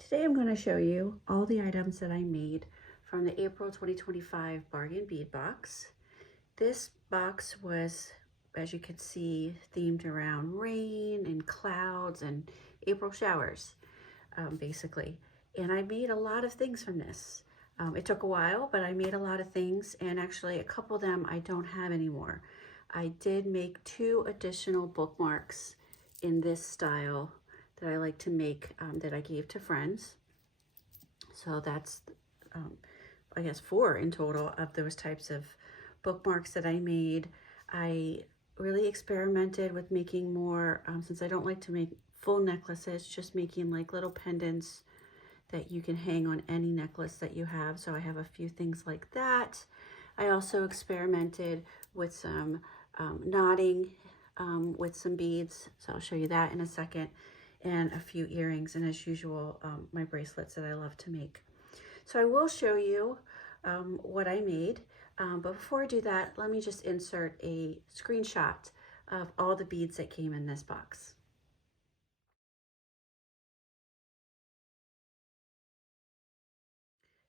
Today I'm going to show you all the items that I made from the April 2025 Bargain Bead box. This box was, as you can see, themed around rain and clouds and April showers, basically. And I made a lot of things from this. It took a while, but I made a lot of things, and actually a couple of them I don't have anymore. I did make 2 additional bookmarks in this style that I like to make, that I gave to friends. So that's, I guess, 4 in total of those types of bookmarks that I made. I really experimented with making more, since I don't like to make full necklaces, just making like little pendants that you can hang on any necklace that you have. So I have a few things like that. I also experimented with some knotting with some beads. So I'll show you that in a second. And a few earrings, and as usual, my bracelets that I love to make. So I will show you what I made, but before I do that, let me just insert a screenshot of all the beads that came in this box.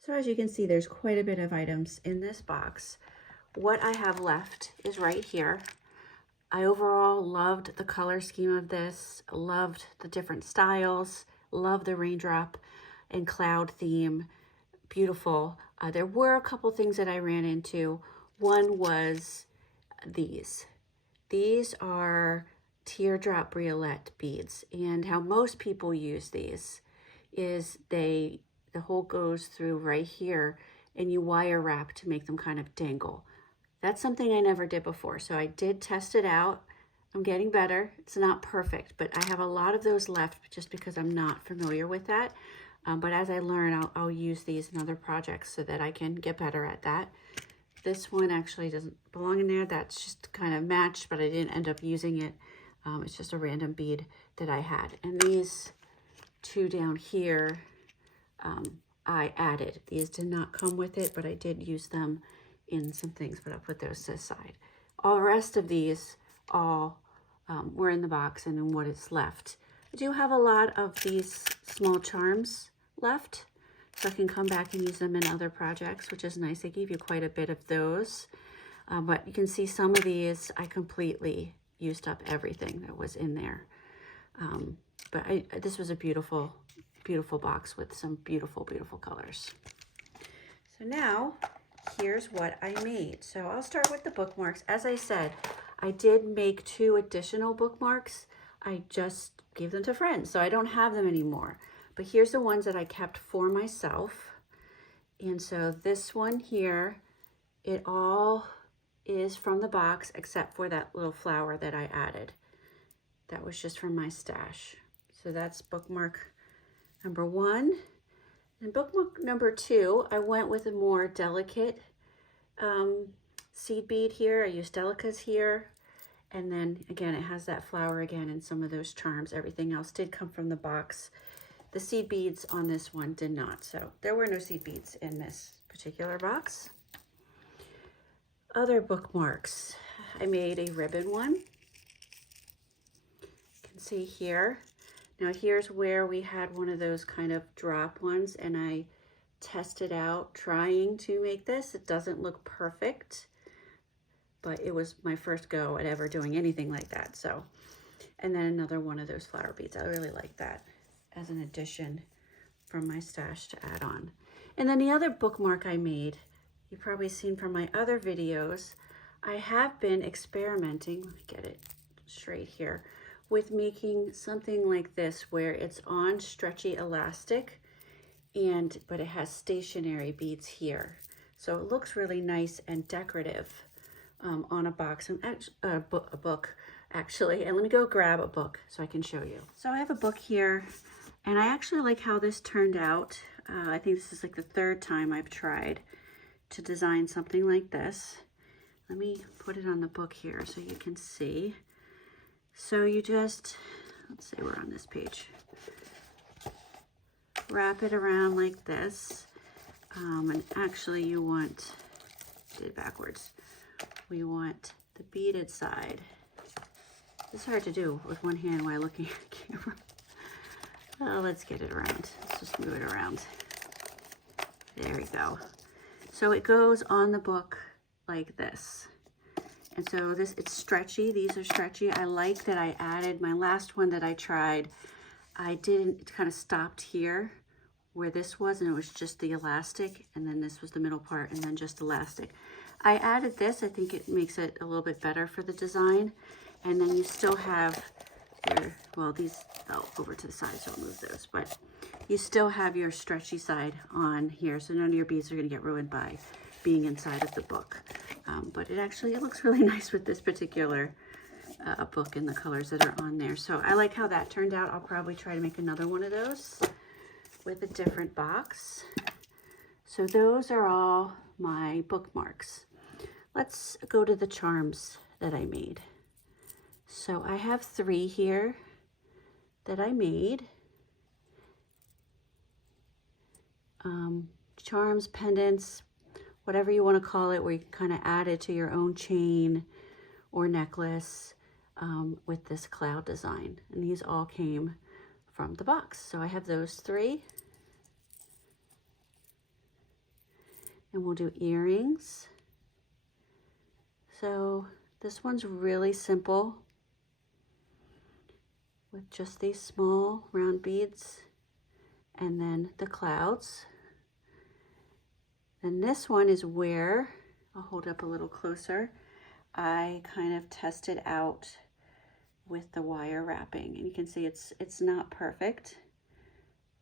So as you can see, there's quite a bit of items in this box. What I have left is right here. I overall loved the color scheme of this, loved the different styles, loved the raindrop and cloud theme, beautiful. There were a couple things that I ran into. One was these. These are teardrop briolet beads, and how most people use these is the hole goes through right here and you wire wrap to make them kind of dangle. That's something I never did before, so I did test it out. I'm getting better. It's not perfect, but I have a lot of those left just because I'm not familiar with that. But as I learn, I'll use these in other projects so that I can get better at that. This one actually doesn't belong in there. That's just kind of matched, but I didn't end up using it. It's just a random bead that I had. And these 2 down here, I added. These did not come with it, but I did use them in some things, but I'll put those to the side. All the rest of these all were in the box and in what is left. I do have a lot of these small charms left, so I can come back and use them in other projects, which is nice. I gave you quite a bit of those, but you can see some of these I completely used up everything that was in there. But this was a beautiful, beautiful box with some beautiful, beautiful colors. So now here's what I made. So I'll start with the bookmarks. As I said, I did make 2 additional bookmarks. I just gave them to friends, so I don't have them anymore. But here's the ones that I kept for myself. And so this one here, it all is from the box except for that little flower that I added. That was just from my stash. So that's bookmark number 1. And bookmark number 2, I went with a more delicate seed bead here. I used delicas here. And then again, it has that flower again and some of those charms. Everything else did come from the box. The seed beads on this one did not. So there were no seed beads in this particular box. Other bookmarks. I made a ribbon one. You can see here. Now here's where we had one of those kind of drop ones, and I tested out trying to make this. It doesn't look perfect, but it was my first go at ever doing anything like that. So, and then another one of those flower beads. I really like that as an addition from my stash to add on. And then the other bookmark I made, you've probably seen from my other videos, I have been experimenting, let me get it straight here, with making something like this where it's on stretchy elastic, but it has stationary beads here. So it looks really nice and decorative on a box, a book actually. And let me go grab a book so I can show you. So I have a book here, and I actually like how this turned out. I think this is like the 3rd time I've tried to design something like this. Let me put it on the book here so you can see. So you just, let's say we're on this page. Wrap it around like this. And actually you want, did it backwards. We want the beaded side. It's hard to do with one hand while looking at the camera. Oh, let's get it around. Let's just move it around. There we go. So it goes on the book like this. And so it's stretchy. These are stretchy. I like that I added my last one that I tried. It kind of stopped here where this was, and it was just the elastic, and then this was the middle part, and then just elastic. I added this. I think it makes it a little bit better for the design. And then you still have your, well, these fell over to the side, so I'll move those, but you still have your stretchy side on here, so none of your beads are going to get ruined by being inside of the book. But it looks really nice with this particular book and the colors that are on there. So I like how that turned out. I'll probably try to make another one of those with a different box. So those are all my bookmarks. Let's go to the charms that I made. So I have 3 here that I made. Charms, pendants, whatever you want to call it, where you can kind of add it to your own chain or necklace with this cloud design. And these all came from the box. So I have those 3. And we'll do earrings. So this one's really simple with just these small round beads and then the clouds. And this one is where, I'll hold up a little closer, I kind of tested out with the wire wrapping. And you can see it's not perfect.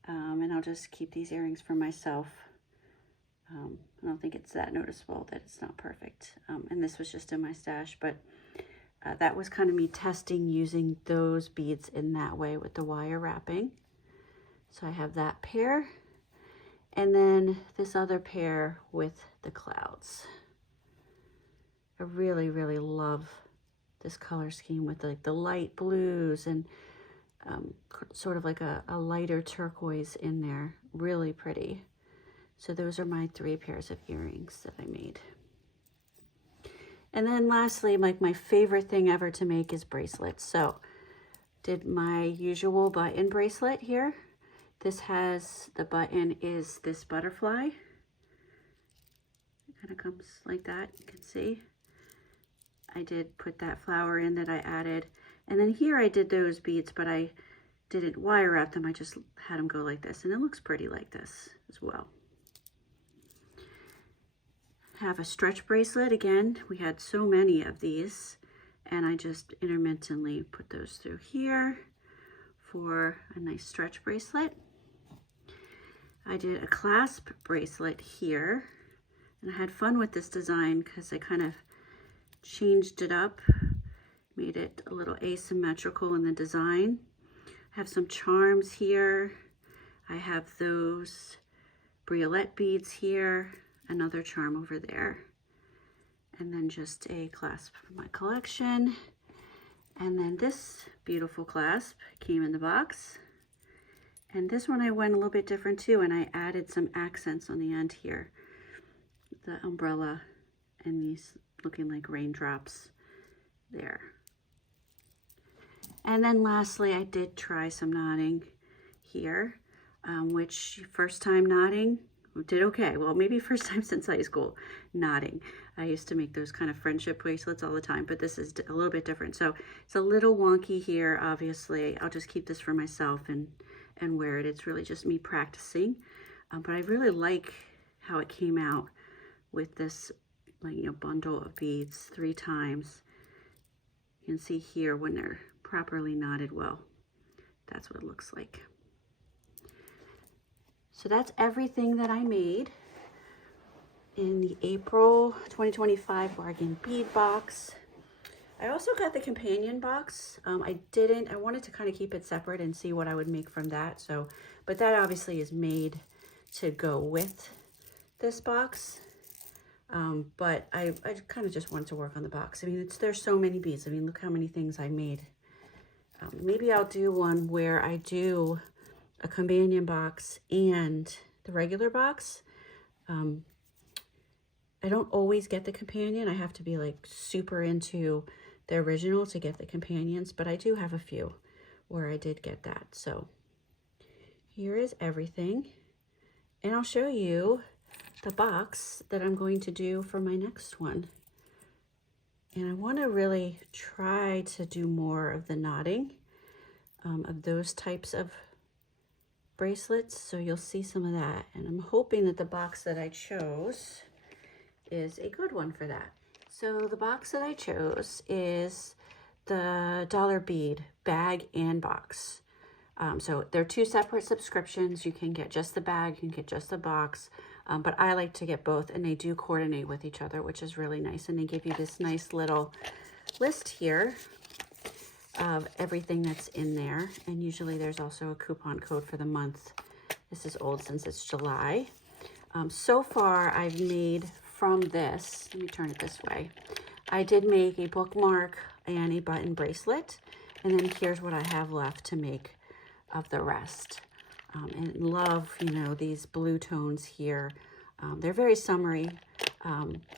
And I'll just keep these earrings for myself. I don't think it's that noticeable that it's not perfect. And this was just in my stash, but that was kind of me testing using those beads in that way with the wire wrapping. So I have that pair. And then this other pair with the clouds. I really, really love this color scheme with like the light blues and sort of like a lighter turquoise in there. Really pretty. So those are my 3 pairs of earrings that I made. And then lastly, like my favorite thing ever to make is bracelets. So did my usual button bracelet here. This has, the button is this butterfly. It kind of comes like that, you can see. I did put that flower in that I added. And then here I did those beads, but I didn't wire wrap them. I just had them go like this, and it looks pretty like this as well. Have a stretch bracelet. Again, we had so many of these, and I just intermittently put those through here for a nice stretch bracelet. I did a clasp bracelet here, and I had fun with this design because I kind of changed it up, made it a little asymmetrical in the design. I have some charms here. I have those briolet beads here, another charm over there, and then just a clasp for my collection. And then this beautiful clasp came in the box. And this one I went a little bit different too, and I added some accents on the end here. The umbrella and these looking like raindrops there. And then lastly, I did try some knotting here, which first time knotting, did okay. Well, maybe first time since high school knotting. I used to make those kind of friendship bracelets all the time, but this is a little bit different. So it's a little wonky here, obviously. I'll just keep this for myself and wear it. It's really just me practicing. But I really like how it came out with this bundle of beads 3 times. You can see here when they're properly knotted well, that's what it looks like. So that's everything that I made in the April 2025 bargain bead box. I also got the companion box. I wanted to kind of keep it separate and see what I would make from that. So, but that obviously is made to go with this box. But I kind of just wanted to work on the box. I mean, there's so many beads. I mean, look how many things I made. Maybe I'll do one where I do a companion box and the regular box. I don't always get the companion. I have to be like super into the original to get the companions, but I do have a few where I did get that. So here is everything. And I'll show you the box that I'm going to do for my next one. And I want to really try to do more of the knotting of those types of bracelets. So you'll see some of that. And I'm hoping that the box that I chose is a good one for that. So the box that I chose is the Dollar Bead bag and box. So they're two separate subscriptions. You can get just the bag, you can get just the box, but I like to get both, and they do coordinate with each other, which is really nice. And they give you this nice little list here of everything that's in there. And usually there's also a coupon code for the month. This is old since it's July. So far I've made from this, let me turn it this way. I did make a bookmark and a button bracelet, and then here's what I have left to make of the rest. And love, you know, these blue tones here. They're very summery,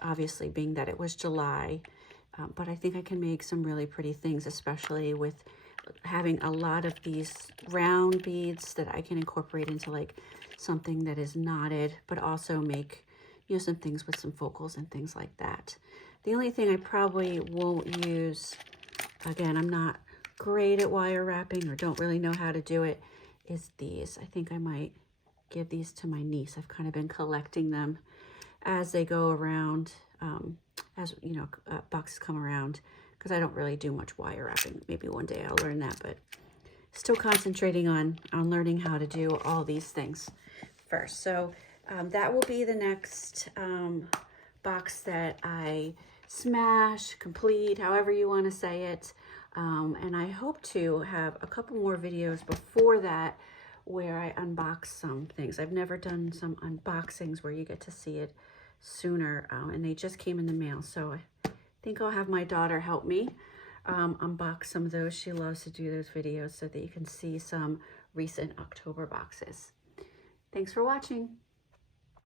obviously being that it was July, but I think I can make some really pretty things, especially with having a lot of these round beads that I can incorporate into like something that is knotted, but also make, you know, some things with some focals and things like that. The only thing I probably won't use, again, I'm not great at wire wrapping or don't really know how to do it, is these. I think I might give these to my niece. I've kind of been collecting them as they go around, as you know, boxes come around, because I don't really do much wire wrapping. Maybe one day I'll learn that, but still concentrating on learning how to do all these things first. So that will be the next box that I smash, complete, however you want to say it. And I hope to have a couple more videos before that where I unbox some things. I've never done some unboxings where you get to see it sooner, and they just came in the mail. So I think I'll have my daughter help me unbox some of those. She loves to do those videos so that you can see some recent October boxes. Thanks for watching.